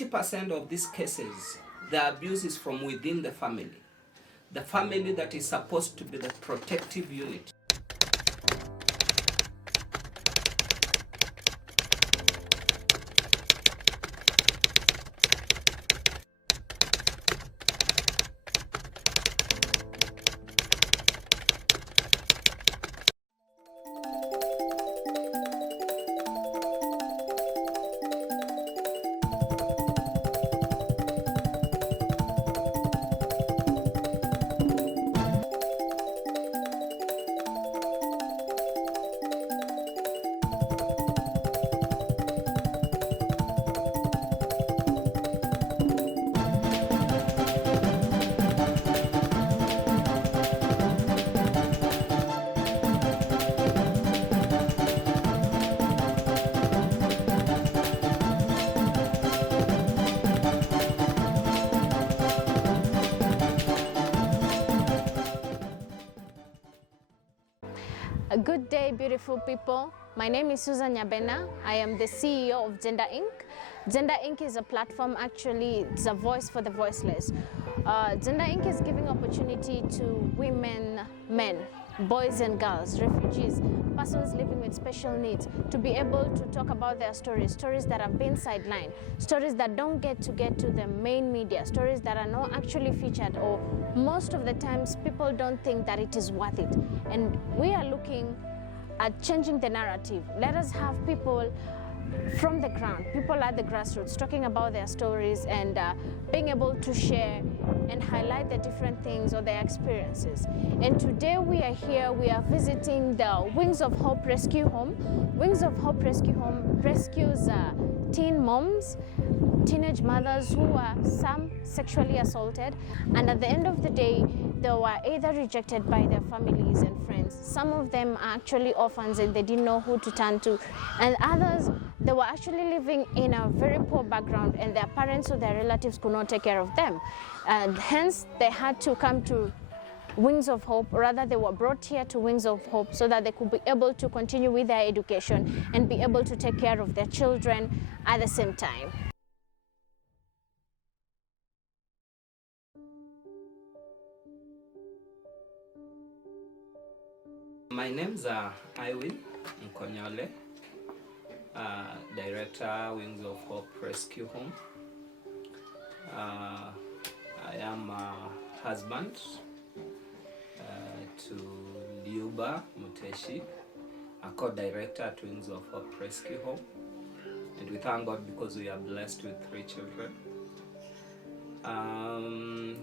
80% of these cases, the abuse is from within the family that is supposed to be the protective unit. A good day, beautiful people. My name is Susan Nyabena. I am the CEO of Gender Inc. Gender Inc. is a platform, actually, it's a voice for the voiceless. Gender Inc. is giving opportunity to women, men, boys and girls, refugees, persons living with special needs, to be able to talk about their stories that have been sidelined, stories that don't get to the main media, stories that are not actually featured, or most of the times people don't think that it is worth it. And we are looking at changing the narrative. Let us have people from the ground, people at the grassroots, talking about their stories and being able to share and highlight the different things or their experiences. And today we are here, we are visiting the Wings of Hope Rescue Home. Wings of Hope Rescue Home rescues teen moms, teenage mothers who are some sexually assaulted, and at the end of the day, they were either rejected by their families and friends. Some of them are actually orphans and they didn't know who to turn to, and others, they were actually living in a very poor background and their parents or their relatives could not take care of them. And hence, they had to come to Wings of Hope, or rather they were brought here to Wings of Hope so that they could be able to continue with their education and be able to take care of their children at the same time. My name's Iwin Nkonyole, Director, Wings of Hope Rescue Home. I am a husband to Liuba Muteshi, a co-director at Wings of Hope Rescue Home. And we thank God because we are blessed with 3 children.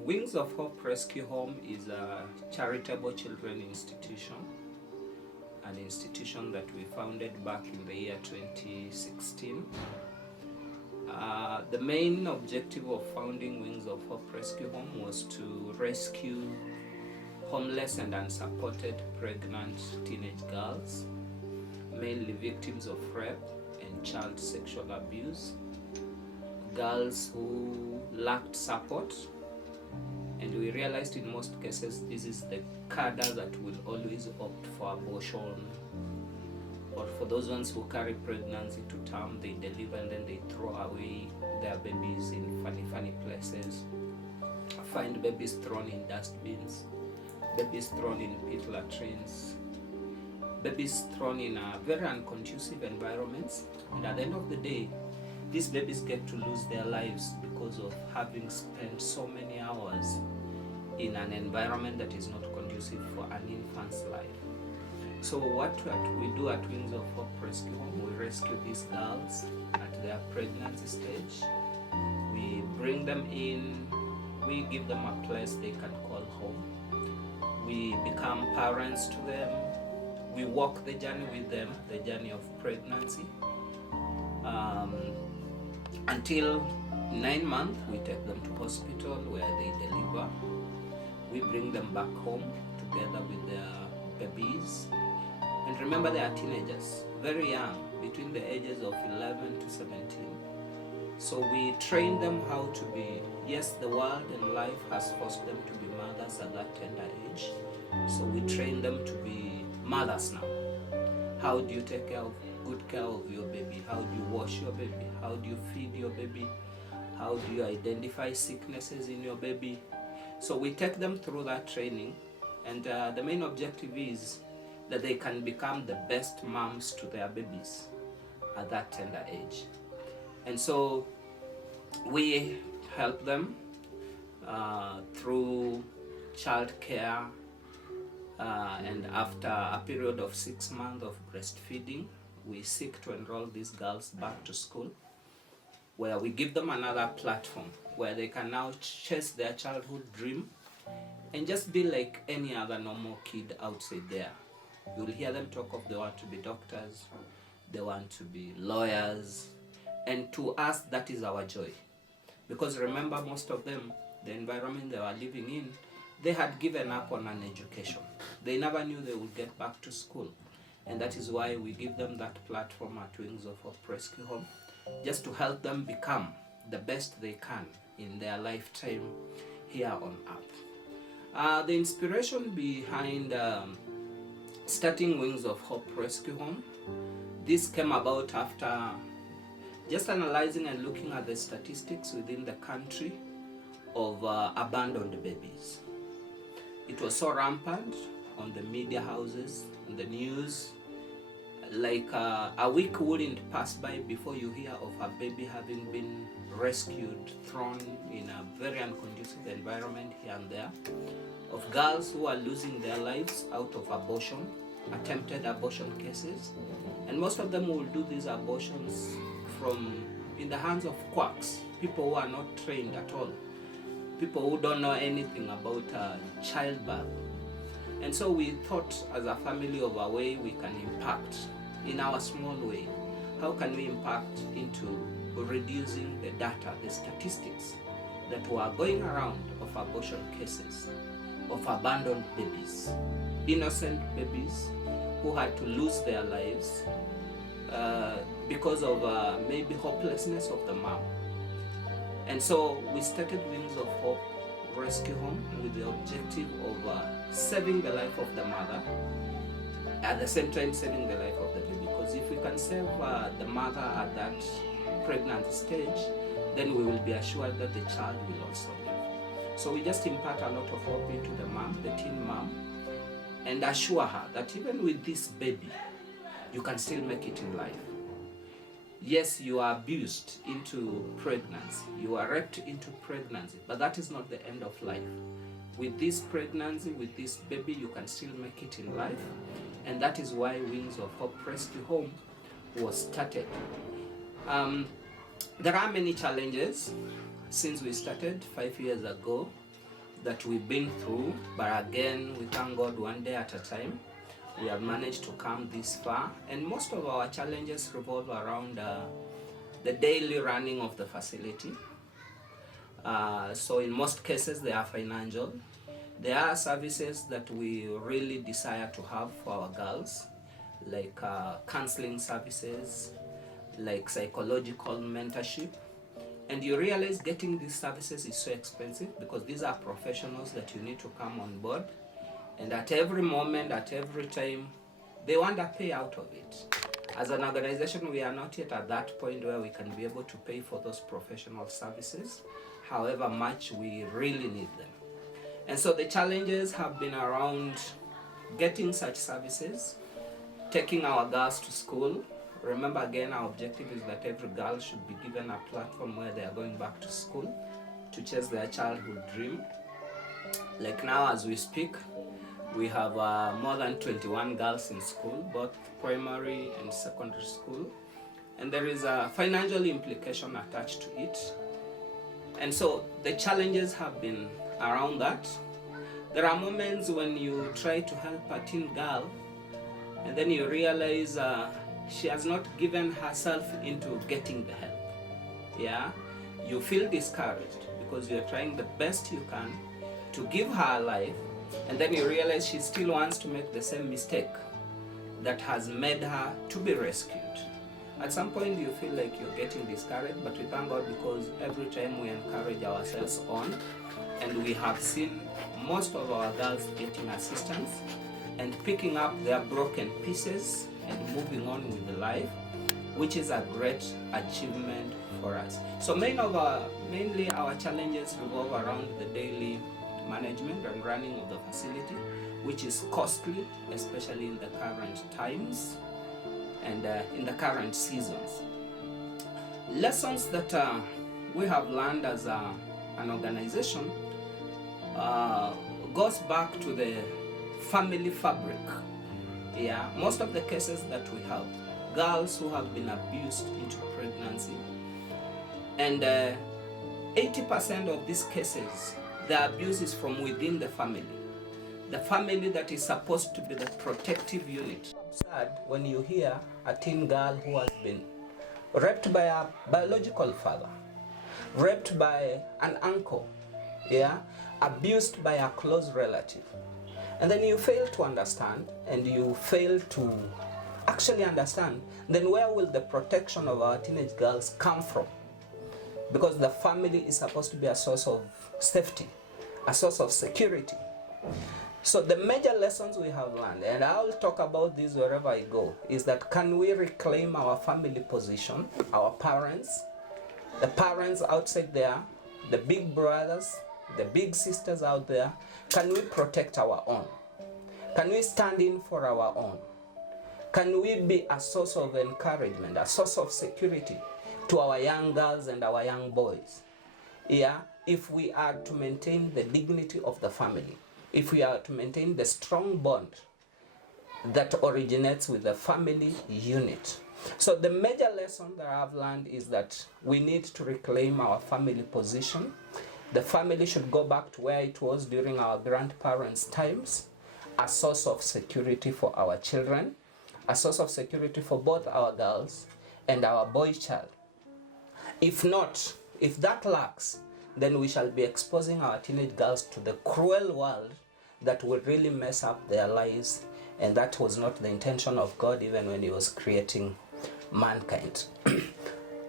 Wings of Hope Rescue Home is a charitable children institution, an institution that we founded back in the year 2016. The main objective of founding Wings of Hope Rescue Home was to rescue homeless and unsupported pregnant teenage girls, mainly victims of rape and child sexual abuse, girls who lacked support. And we realized in most cases this is the cadre that will always opt for abortion, or for those ones who carry pregnancy to term, they deliver and then they throw away their babies in funny places. Find babies thrown in dustbins, babies thrown in pit latrines, babies thrown in very unconducive environments. And at the end of the day, these babies get to lose their lives because of having spent so many hours in an environment that is not conducive for an infant's life. So what we do at Wings of Hope Rescue Home, we rescue these girls at their pregnancy stage. We bring them in, we give them a place they can call home. We become parents to them. We walk the journey with them, the journey of pregnancy. Until 9 months, we take them to hospital where they deliver. We bring them back home together with their babies. And remember, they are teenagers, very young, between the ages of 11 to 17. So we train them how to be, yes, the world and life has forced them to be mothers at that tender age. So we train them to be mothers now. How do you take good care of your baby? How do you wash your baby? How do you feed your baby? How do you identify sicknesses in your baby? So we take them through that training, and the main objective is that they can become the best moms to their babies at that tender age. And so we help them through child care, and after a period of 6 months of breastfeeding, we seek to enroll these girls back to school, where we give them another platform where they can now chase their childhood dream and just be like any other normal kid outside there. You'll hear them talk of they want to be doctors, they want to be lawyers, and to us that is our joy. Because remember, most of them, the environment they were living in, they had given up on an education. They never knew they would get back to school. And that is why we give them that platform at Wings of Hope Rescue Home, just to help them become the best they can in their lifetime here on earth. The inspiration behind starting Wings of Hope Rescue Home, this came about after just analyzing and looking at the statistics within the country of abandoned babies. It was so rampant on the media houses, on the news. Like a week wouldn't pass by before you hear of a baby having been rescued, thrown in a very unconducive environment here and there, of girls who are losing their lives out of abortion, attempted abortion cases, and most of them will do these abortions from in the hands of quacks, people who are not trained at all, people who don't know anything about childbirth. And so we thought, as a family, of a way we can impact in our small way. How can we impact into reducing the data, the statistics that were going around of abortion cases, of abandoned babies, innocent babies who had to lose their lives because of maybe hopelessness of the mom. And so we started Wings of Hope Rescue Home with the objective of saving the life of the mother, at the same time saving the life of the baby. Because if we can save the mother at that pregnant stage, then we will be assured that the child will also live. So we just impart a lot of hope into the mom, the teen mom, and assure her that even with this baby, you can still make it in life. Yes, you are abused into pregnancy, you are raped into pregnancy, but that is not the end of life. With this pregnancy, with this baby, you can still make it in life. And that is why Wings of Hope Rescue Home was started. There are many challenges since we started 5 years ago that we've been through, but again, we thank God, one day at a time. We have managed to come this far, and most of our challenges revolve around the daily running of the facility. So in most cases, they are financial. There are services that we really desire to have for our girls, like counseling services, like psychological mentorship. And you realize getting these services is so expensive because these are professionals that you need to come on board. And at every moment, at every time, they want a pay out of it. As an organization, we are not yet at that point where we can be able to pay for those professional services, however much we really need them. And so the challenges have been around getting such services, taking our girls to school. Remember, again, our objective is that every girl should be given a platform where they are going back to school to chase their childhood dream. Like now, as we speak, we have more than 21 girls in school, both primary and secondary school. And there is a financial implication attached to it. And so the challenges have been around that. There are moments when you try to help a teen girl and then you realize she has not given herself into getting the help. Yeah, you feel discouraged because you're trying the best you can to give her a life, and then you realize she still wants to make the same mistake that has made her to be rescued. At some point you feel like you're getting discouraged, but we thank God because every time we encourage ourselves on, and we have seen most of our girls getting assistance and picking up their broken pieces and moving on with life, which is a great achievement for for us. So mainly our challenges revolve around the daily management and running of the facility, which is costly, especially in the current times and in the current seasons. Lessons that we have learned as an organization goes back to the family fabric. Yeah, most of the cases that we have, girls who have been abused into pregnancy, and 80% of these cases, the abuse is from within the family that is supposed to be the protective unit. It's sad when you hear a teen girl who has been raped by a biological father, raped by an uncle, yeah, abused by a close relative. And then you fail to understand, and you fail to actually understand, then where will the protection of our teenage girls come from? Because the family is supposed to be a source of safety, a source of security. So the major lessons we have learned, and I'll talk about this wherever I go, is that can we reclaim our family position, our parents, the parents outside there, the big brothers, the big sisters out there, can we protect our own? Can we stand in for our own? Can we be a source of encouragement, a source of security to our young girls and our young boys? Yeah, if we are to maintain the dignity of the family, if we are to maintain the strong bond that originates with the family unit. So the major lesson that I've learned is that we need to reclaim our family position. The family should go back to where it was during our grandparents' times, a source of security for our children, a source of security for both our girls and our boy child. If not, if that lacks, then we shall be exposing our teenage girls to the cruel world that will really mess up their lives, and that was not the intention of God even when He was creating mankind.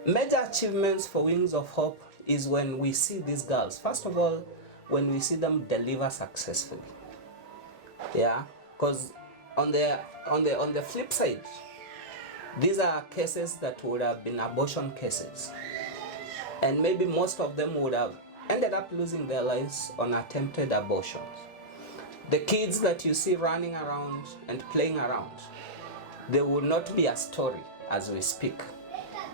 Major achievements for Wings of Hope is when we see these girls. First of all, when we see them deliver successfully. Yeah, because on the flip side, these are cases that would have been abortion cases, and maybe most of them would have ended up losing their lives on attempted abortions. The kids that you see running around and playing around, they will not be a story as we speak.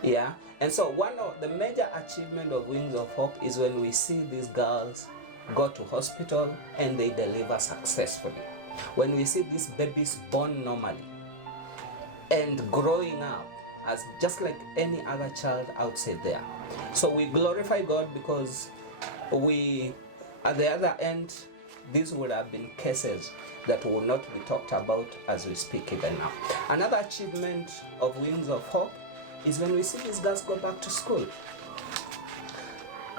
Yeah, and so one of the major achievement of Wings of Hope is when we see these girls go to hospital and they deliver successfully. When we see these babies born normally and growing up as just like any other child outside there. So we glorify God because we, at the other end, these would have been cases that will not be talked about as we speak even now. Another achievement of Wings of Hope is when we see these girls go back to school.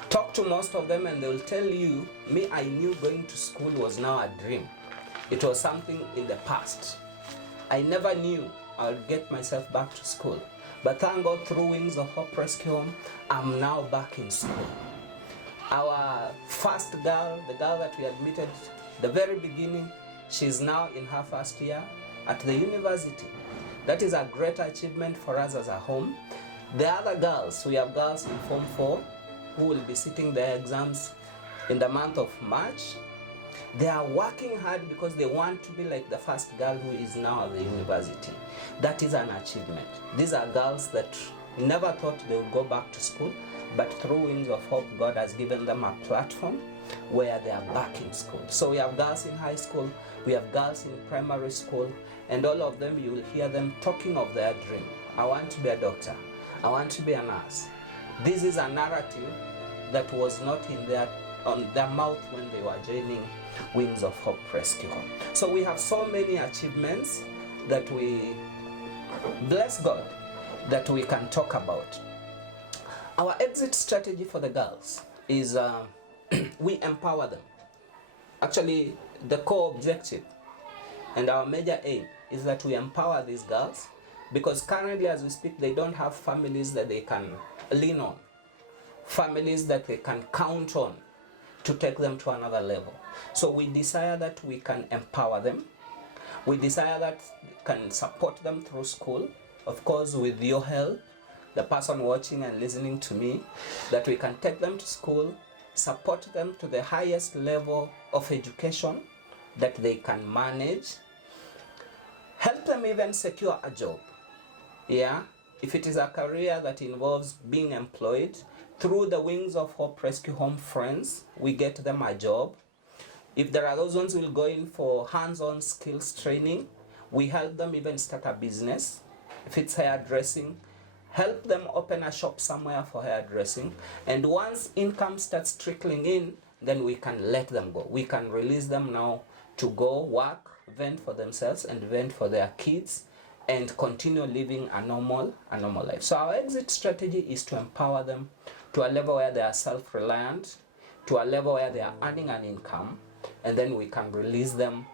Talk to most of them and they will tell you, me, I knew going to school was now a dream. It was something in the past. I never knew I would get myself back to school. But thank God, through Wings of Hope Rescue Home, I'm now back in school. Our first girl, the girl that we admitted the very beginning, she's now in her first year at the university. That is a great achievement for us as a home. The other girls, we have girls in Form 4 who will be sitting their exams in the month of March. They are working hard because they want to be like the first girl who is now at the university. That is an achievement. These are girls that never thought they would go back to school, but through Wings of Hope, God has given them a platform where they are back in school. So we have girls in high school, we have girls in primary school, and all of them, you will hear them talking of their dream. I want to be a doctor. I want to be a nurse. This is a narrative that was not on their mouth when they were joining Wings of Hope Rescue Home. So we have so many achievements that we bless God that we can talk about. Our exit strategy for the girls is we empower them. Actually, the core objective and our major aim is that we empower these girls because currently as we speak, they don't have families that they can lean on, families that they can count on to take them to another level. So we desire that we can empower them. We desire that we can support them through school, of course with your help, the person watching and listening to me, that we can take them to school, support them to the highest level of education that they can manage, help them even secure a job. Yeah, if it is a career that involves being employed, through the Wings of Hope Rescue Home friends, we get them a job. If there are those ones who will go in for hands-on skills training, we help them even start a business. If it's hairdressing, help them open a shop somewhere for hairdressing. And once income starts trickling in, then we can let them go. We can release them now to go work, vent for themselves and vent for their kids, and continue living a normal life. So our exit strategy is to empower them to a level where they are self-reliant, to a level where they are earning an income, and then we can release them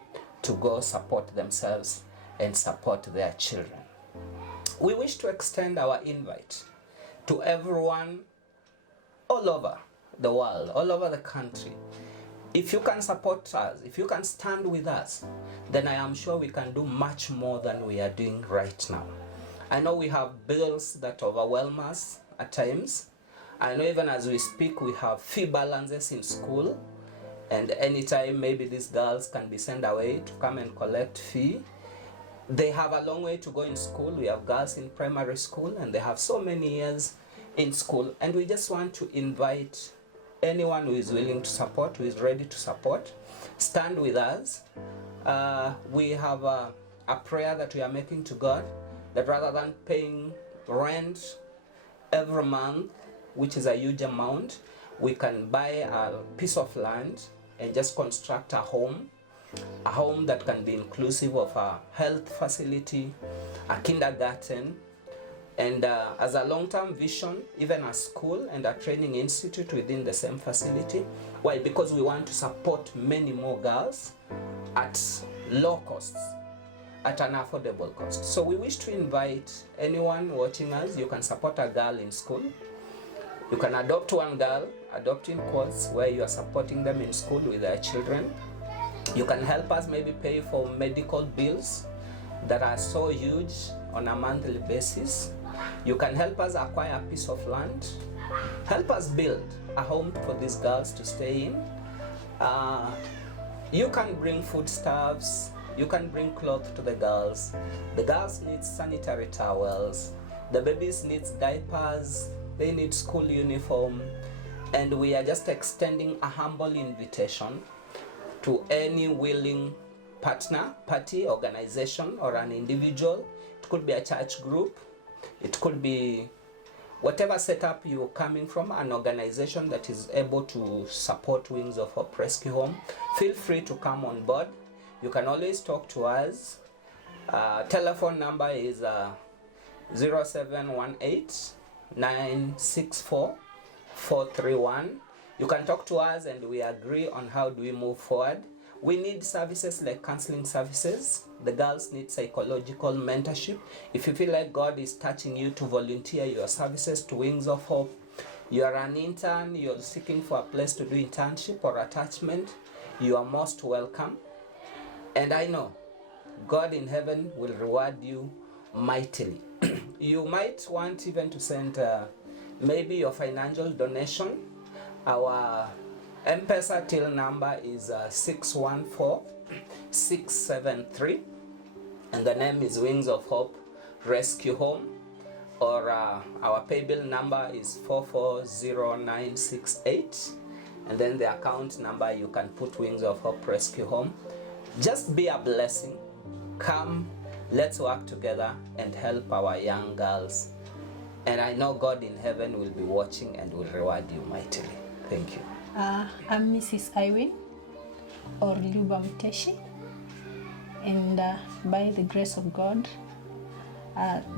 to go support themselves and support their children. We wish to extend our invite to everyone all over the world, all over the country. If you can support us, if you can stand with us, then I am sure we can do much more than we are doing right now. I know we have bills that overwhelm us at times. I know even as we speak, we have fee balances in school, and anytime maybe these girls can be sent away to come and collect fee. They have a long way to go in school. We have girls in primary school and they have so many years in school, and we just want to invite anyone who is willing to support, who is ready to support, stand with us. We have a prayer that we are making to God, that rather than paying rent every month, which is a huge amount, we can buy a piece of land and just construct a home that can be inclusive of a health facility, a kindergarten, and as a long-term vision, even a school and a training institute within the same facility. Why? Because we want to support many more girls at low costs, at an affordable cost. So we wish to invite anyone watching us. You can support a girl in school. You can adopt one girl, adopt in quotes, where you are supporting them in school with their children. You can help us maybe pay for medical bills that are so huge on a monthly basis. You can help us acquire a piece of land. Help us build a home for these girls to stay in. You can bring foodstuffs. You can bring clothes to the girls. The girls need sanitary towels. The babies need diapers. They need school uniform. And we are just extending a humble invitation to any willing partner, party, organization, or an individual. It could be a church group. It could be whatever setup you're coming from, an organization that is able to support Wings of Hope Rescue Home. Feel free to come on board. You can always talk to us. Telephone number is 0718-964-431. You can talk to us and we agree on how do we move forward. We need services like counseling services. The girls need psychological mentorship. If you feel like God is touching you to volunteer your services to Wings of Hope, you are an intern, you're seeking for a place to do internship or attachment, you are most welcome. And I know God in heaven will reward you mightily. You might want even to send maybe your financial donation. Our M-Pesa till number is 614-673, and the name is Wings of Hope Rescue Home, or our pay bill number is 440968, and then the account number you can put Wings of Hope Rescue Home. Just be a blessing. Come, let's work together and help our young girls. And I know God in heaven will be watching and will reward you mightily. Thank you. I'm Mrs. Iwin or Luba Mteshi, and by the grace of God,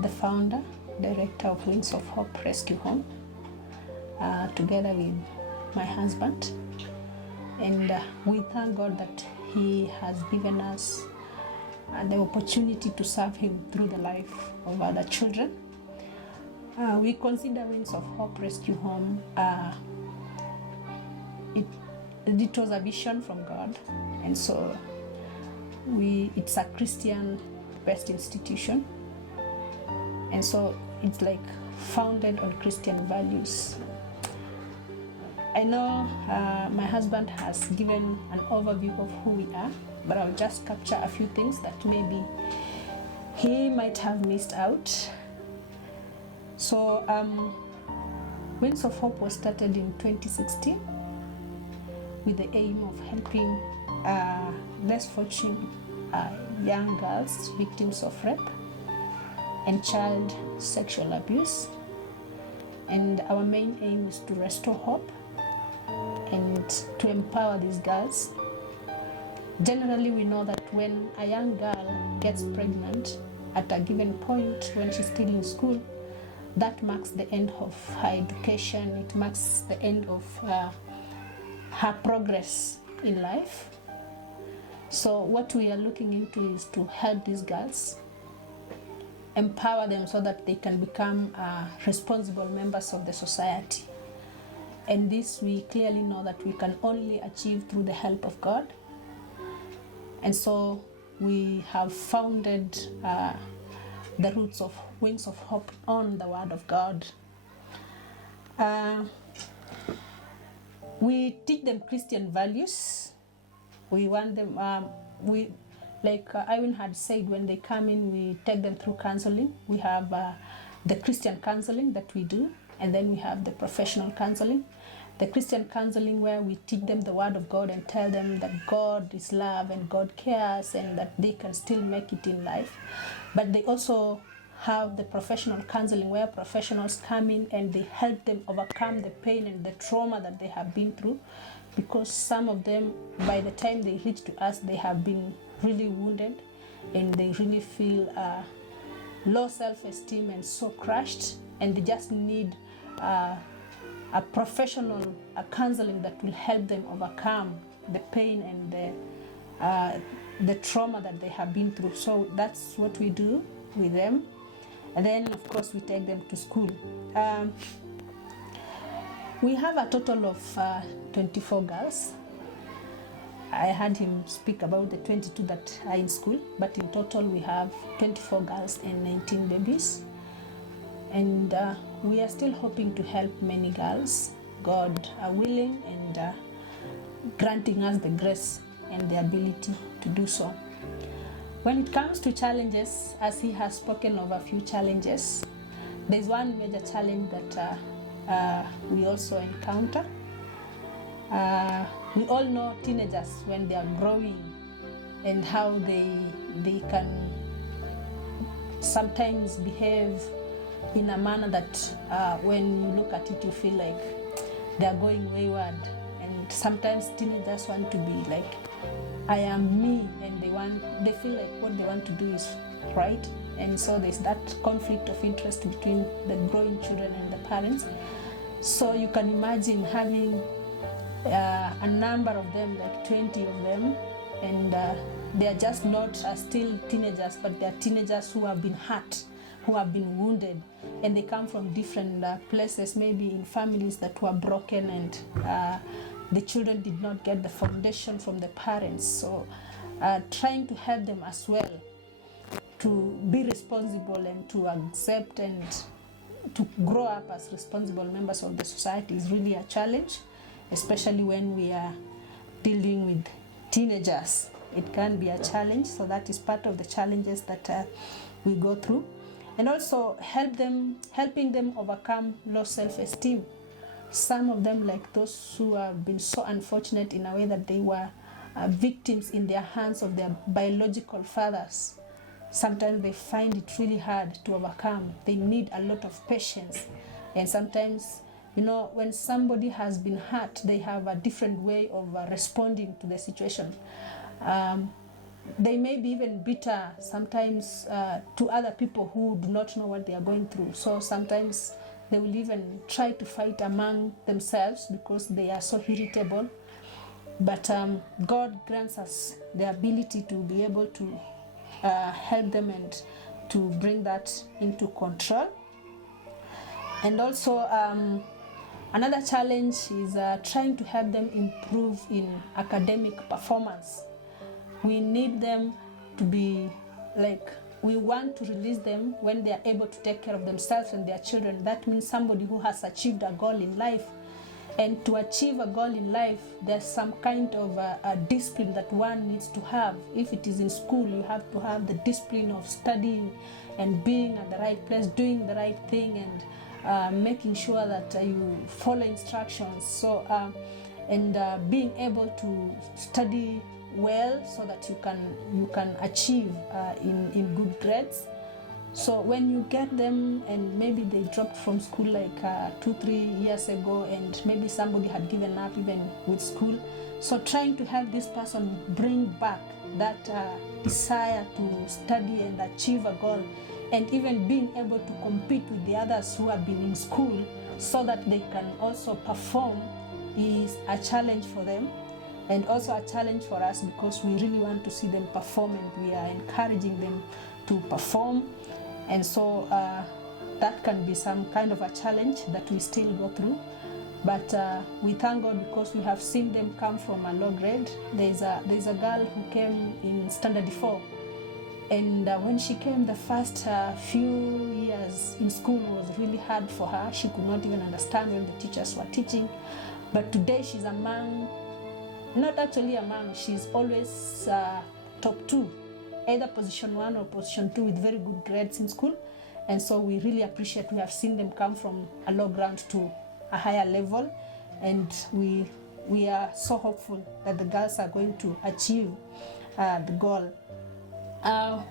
the founder, director of Wings of Hope Rescue Home, together with my husband. And we thank God that He has given us the opportunity to serve Him through the life of other children. We consider Wings of Hope Rescue Home it was a vision from God, and so it's a Christian-based institution, and so it's like founded on Christian values. I know my husband has given an overview of who we are, but I'll just capture a few things that maybe he might have missed out. So Wings of Hope was started in 2016 with the aim of helping less fortunate young girls victims of rape and child sexual abuse. And our main aim is to restore hope and to empower these girls. Generally, we know that when a young girl gets pregnant at a given point when she's still in school, that marks the end of her education. It marks the end of her progress in life. So what we are looking into is to help these girls, empower them so that they can become responsible members of the society. And this we clearly know that we can only achieve through the help of God. And so we have founded the roots of Wings of Hope on the Word of God. We teach them Christian values. We want them, like Ivan had said, when they come in, we take them through counseling. We have the Christian counseling that we do, and then we have the professional counseling. The Christian counseling where we teach them the Word of God and tell them that God is love and God cares and that they can still make it in life. But they also have the professional counseling where professionals come in and they help them overcome the pain and the trauma that they have been through, because some of them, by the time they reach to us, they have been really wounded and they really feel low self-esteem and so crushed, and they just need a professional counseling that will help them overcome the pain and the trauma that they have been through. So that's what we do with them. And then, of course, we take them to school. We have a total of 24 girls. I heard him speak about the 22 that are in school, but in total we have 24 girls and 19 babies. And we are still hoping to help many girls, God are willing and granting us the grace and the ability to do so. When it comes to challenges, as he has spoken of a few challenges, there's one major challenge that we also encounter. We all know teenagers when they are growing and how they can sometimes behave in a manner that when you look at it, you feel like they are going wayward. And sometimes teenagers want to be like, I am me, and they feel like what they want to do is right. And so there's that conflict of interest between the growing children and the parents. So you can imagine having a number of them, like 20 of them, and they are just not still teenagers, but they are teenagers who have been hurt, who have been wounded, and they come from different places, maybe in families that were broken, and the children did not get the foundation from the parents. So trying to help them as well to be responsible and to accept and to grow up as responsible members of the society is really a challenge, especially when we are dealing with teenagers. It can be a challenge, so that is part of the challenges that we go through. And also helping them overcome low self-esteem. Some of them, like those who have been so unfortunate in a way that they were victims in their hands of their biological fathers, sometimes they find it really hard to overcome. They need a lot of patience. And sometimes, when somebody has been hurt, they have a different way of responding to the situation. They may be even bitter sometimes to other people who do not know what they are going through. So sometimes they will even try to fight among themselves because they are so irritable. But God grants us the ability to be able to help them and to bring that into control. And also another challenge is trying to help them improve in academic performance. We need them to be like we want to release them when they are able to take care of themselves and their children. That means somebody who has achieved a goal in life. And to achieve a goal in life, there's some kind of a discipline that one needs to have. If it is in school, you have to have the discipline of studying and being at the right place, doing the right thing, and making sure that you follow instructions. So, and being able to study well so that you can achieve in good grades. So when you get them and maybe they dropped from school like 2-3 years ago, and maybe somebody had given up even with school, so trying to help this person bring back that desire to study and achieve a goal, and even being able to compete with the others who have been in school so that they can also perform is a challenge for them, and also a challenge for us, because we really want to see them perform, and we are encouraging them to perform. And so that can be some kind of a challenge that we still go through. But we thank God, because we have seen them come from a low grade. There's a girl who came in standard 4. And when she came, the first few years in school was really hard for her. She could not even understand when the teachers were teaching. But today she's among, not actually among, she's always top 2. Either position 1 or position 2 with very good grades in school. And so we really appreciate, we have seen them come from a low ground to a higher level, and we are so hopeful that the girls are going to achieve the goal.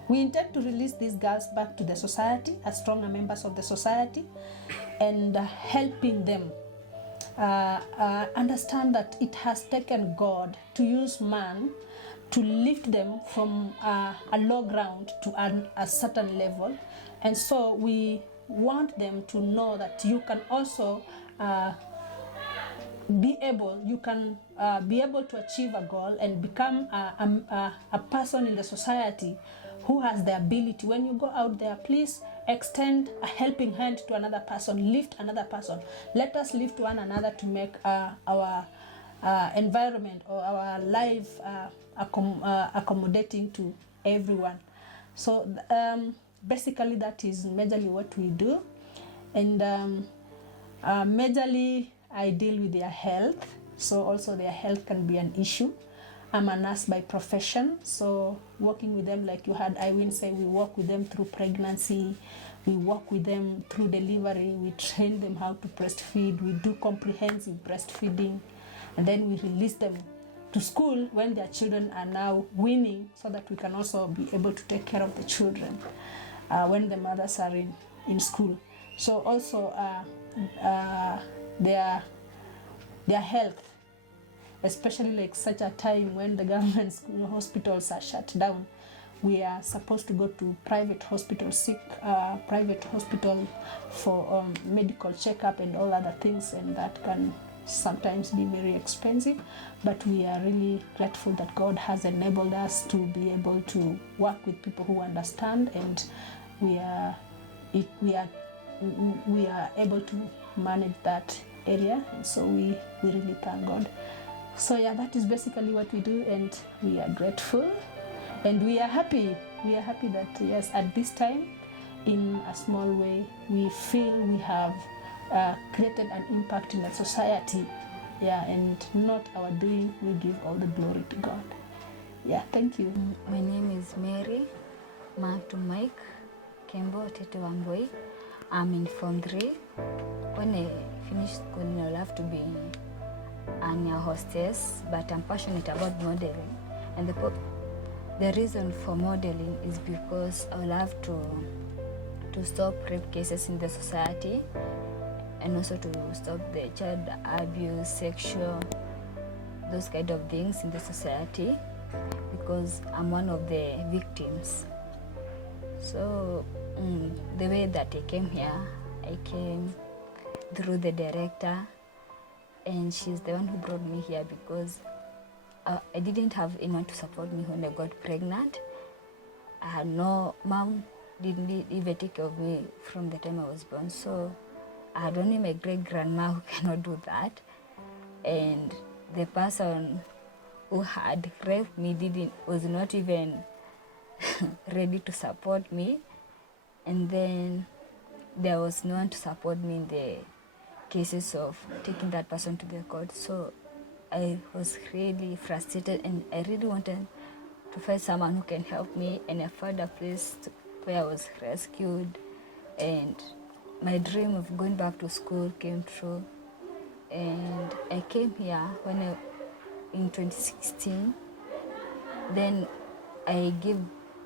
We intend to release these girls back to the society as stronger members of the society, and helping them understand that it has taken God to use man to lift them from a low ground to a certain level. And so we want them to know that you can also be able to achieve a goal and become a person in the society who has the ability. When you go out there, please extend a helping hand to another person, lift another person. Let us lift one another to make our environment or our life accommodating to everyone. So basically that is majorly what we do. And majorly I deal with their health, so also their health can be an issue. I'm a nurse by profession, so working with them, like you heard Irene say, we work with them through pregnancy, we work with them through delivery, we train them how to breastfeed, we do comprehensive breastfeeding, and then we release them to school when their children are now weaning, so that we can also be able to take care of the children when the mothers are in school. So also their health, especially like such a time when the government hospitals are shut down, we are supposed to go to private hospital, seek private hospital for medical checkup and all other things, and that can sometimes be very expensive. But we are really grateful that God has enabled us to be able to work with people who understand, and we are able to manage that area, and so we really thank God. So yeah, that is basically what we do, and we are grateful, and we are happy. We are happy that yes, at this time, in a small way, we feel we have created an impact in the society. Yeah, and not our doing, we give all the glory to God. Yeah, thank you. My name is Mary Matu Mike Kembo Tete Wamboi. I'm in Form 3. When I finish school, I'll have to be an air hostess, but I'm passionate about modeling. And the reason for modeling is because I will have to stop rape cases in the society, and also to stop the child abuse, sexual, those kind of things in the society, because I'm one of the victims. So the way that I came here, I came through the director, and she's the one who brought me here, because I didn't have anyone to support me when I got pregnant. I had no mom, didn't even take care of me from the time I was born. So I had only my great grandma who cannot do that, and the person who had raped me was not even ready to support me, and then there was no one to support me in the cases of taking that person to the court. So I was really frustrated, and I really wanted to find someone who can help me, and I found a place where I was rescued, and my dream of going back to school came true. And I came here in 2016. Then I gave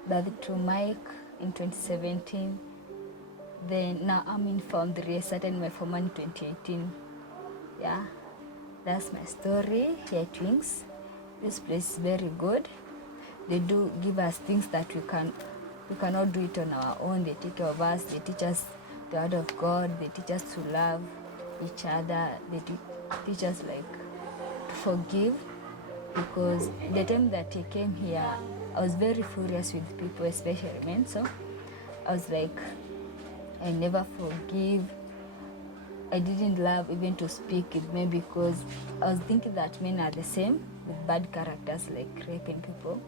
birth to Mike in 2017. Then now I'm in Form 3. I started my Form 1 in 2018. Yeah, that's my story here at Wings. This place is very good. They do give us things that we cannot do it on our own. They take care of us. They teach us the word of God. They teach us to love each other. They teach us like to forgive, because the time that I came here, I was very furious with people, especially men. So I was like, I never forgive. I didn't love even to speak with men, because I was thinking that men are the same with bad characters, like raping people.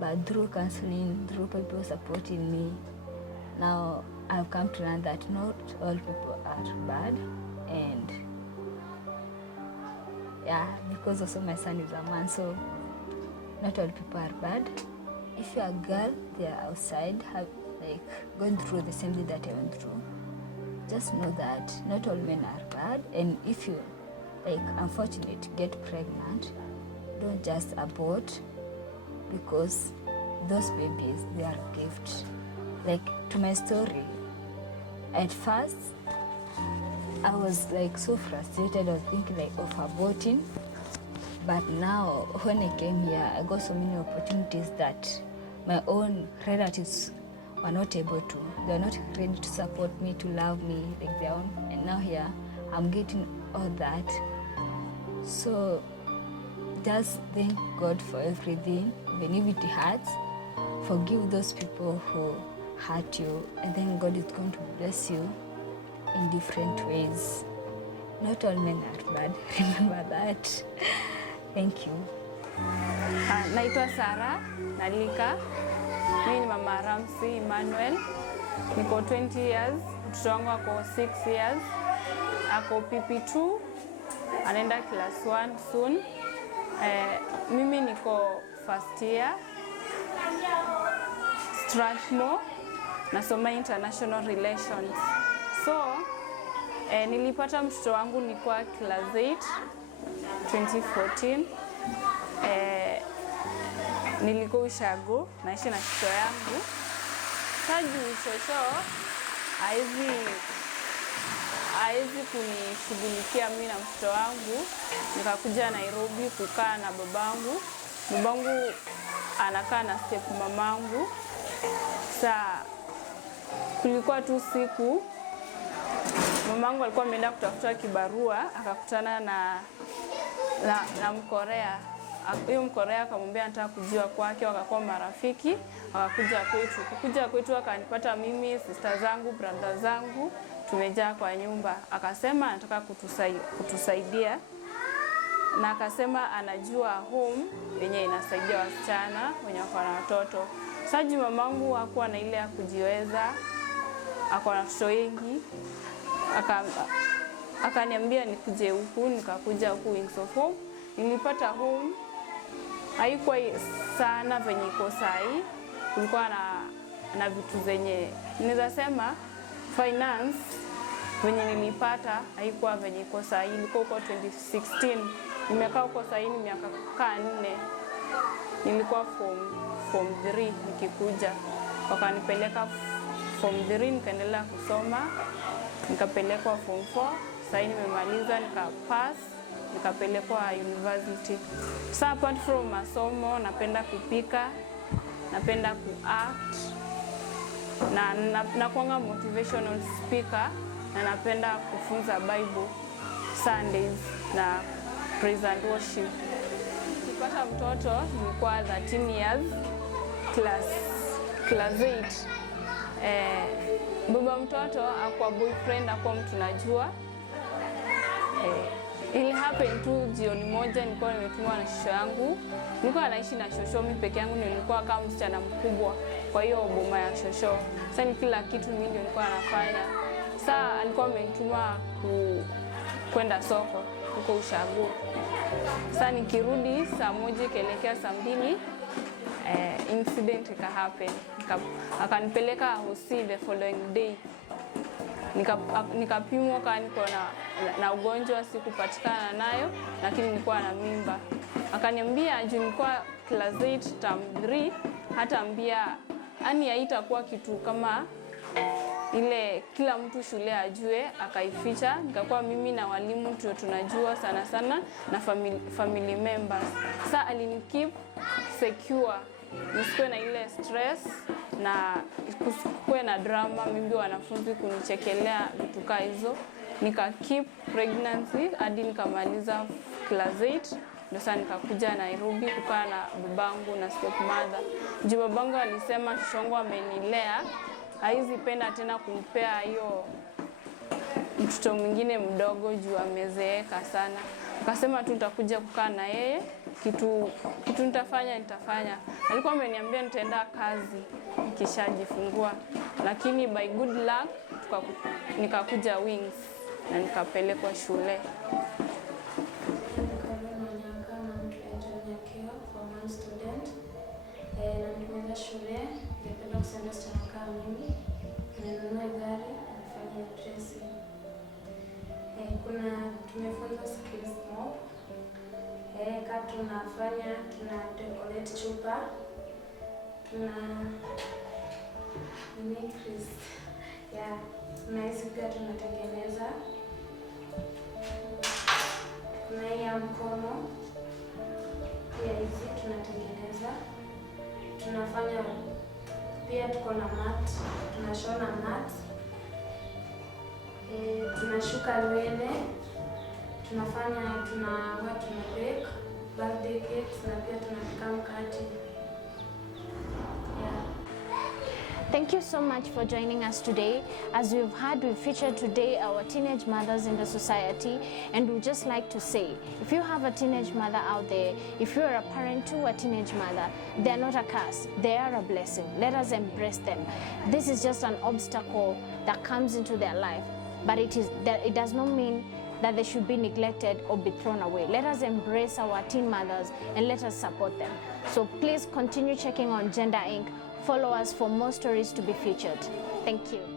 But through counseling, through people supporting me, now I've come to learn that not all people are bad. And yeah, because also my son is a man, so not all people are bad. If you're a girl, they're outside, going through the same thing that I went through. Just know that not all men are bad, and if you, unfortunate, get pregnant, don't just abort, because those babies, they are a gift. To my story, at first, I was so frustrated. I was thinking of aborting, but now when I came here, I got so many opportunities that my own relatives were not able to. They were not ready to support me, to love me like their own. And now here, I'm getting all that. So just thank God for everything, even if it hurts. Forgive those people who hurt you, and then God is going to bless you in different ways. Not all men are bad. Remember that. Thank you. Naitwa Sara Nalika. Mimi ni mama Ramsi Emmanuel. Niko 20 years. Mtoto wangu ako 6 years. Ako PP2. Anaenda class 1 soon. Mimi niko first year. Strathmore. Nasoma international relations. So, nilipata mtoto wangu nilikuwa class 8 2014. Nilikuwa Ushago, naishi na shosho yangu. Saju shosho haizi kunishughulikia mimi na mtoto wangu. Nikakuja Nairobi kukaa na babangu. Babangu anakaa na step mamangu. Kulikuwa tu siku mamangu alikuwa ameenda kutafuta kibarua, akakutana na Mkorea. Huyo Mkorea akamwambia anataka kujua kwake, wakakuwa marafiki, wakakuja kwetu. Kukuja kwetu akanipata mimi, sister zangu, brother zangu, tumejaa kwa nyumba. Akasema anataka kutusaidia. Na akasema anajua home yenye inasaidia wasichana wenye wako na watoto. Sasa mamangu hakuwa na ile ya kujiweza, ako na watoto wengi. Akaniambia nikuje huku, nikakuja huku Wings of Hope. Nilipata home haikuwa sana venye iko sahi. Kulikuwa na vitu zenye naweza sema finance venye nilipata haikuwa venye iko sahi. Ilikuwa huko 2016. Nimekaa huko sahi ni miaka 4. Nilikuwa form 3 nikikuja. Wakanipeleka form 3, nikaendelea kusoma. Nikapelekwa form 4. Sasa nimemaliza nikapass, nikapelekwa university. So apart from masomo, napenda kupika, napenda kuact, na kuanga motivational speaker, na napenda kufunza Bible Sundays na praise and worship. Nilipata mtoto nilikuwa 13 years, class 8. Baba mtoto akuwa boyfriend, akuwa mtu najua. Ili happen tu jioni moja, nilikuwa nimetumwa na shosho yangu. Nilikuwa naishi na shosho, mimi peke yangu nilikuwa kama msichana mkubwa kwa hiyo boma ya shosho. Sasa ni kila kitu mimi ndio nilikuwa nafanya. Sasa alikuwa amenituma kwenda soko huko Ushago. Sasa nikirudi saa moja kuelekea saa mbili, incident ika happen. Akanipeleka hosi the following day. Nikapimwa kama niko na ugonjwa, sikupatikana nayo, lakini nilikuwa na mimba. Akaniambia juu nilikuwa class 8 term 3, hata ambia yani haitakuwa kitu kama ile kila mtu shule ajue, akaificha. Nikakuwa mimi na walimu tu tunajua sana sana na family members. Sasa alinikeep secure, nisikuwe na ile stress na kusikuwe na drama, mimi wanafunzi kunichekelea vitu kama hizo. Nika keep pregnancy hadi nikamaliza class 8. Ndio sasa nikakuja Nairobi kukaa na babangu na stepmother. Juu babangu alisema shongo amenilea, haizi penda tena kumpea hiyo mtoto mwingine mdogo juu amezeeka sana. Akasema tu nitakuja kukaa na yeye, kitu nitafanya. Alikuwa ameniambia nitaenda kazi nikishajifungua, lakini by good luck nikakuja Wings na nikapelekwa shule. Shule ningependa kusema sana kama mimi ninunue gari nifanye dressing. Tumefunza skills mob. Kama tuna decorate chupa, hizi pia tunatengeneza. Kuna hii ya mkono pia, hizi tunatengeneza. Tunafanya pia, tuko na mat, tunashona mat, tunashuka nywele, tuna bake birthday cakes na pia tunapika mkate. Thank you so much for joining us today. As we've heard, we featured today our teenage mothers in the society, and we'd just like to say, if you have a teenage mother out there, if you're a parent to a teenage mother, they're not a curse, they are a blessing. Let us embrace them. This is just an obstacle that comes into their life, but it does not mean that they should be neglected or be thrown away. Let us embrace our teen mothers and let us support them. So please continue checking on Gender Inc. Follow us for more stories to be featured. Thank you.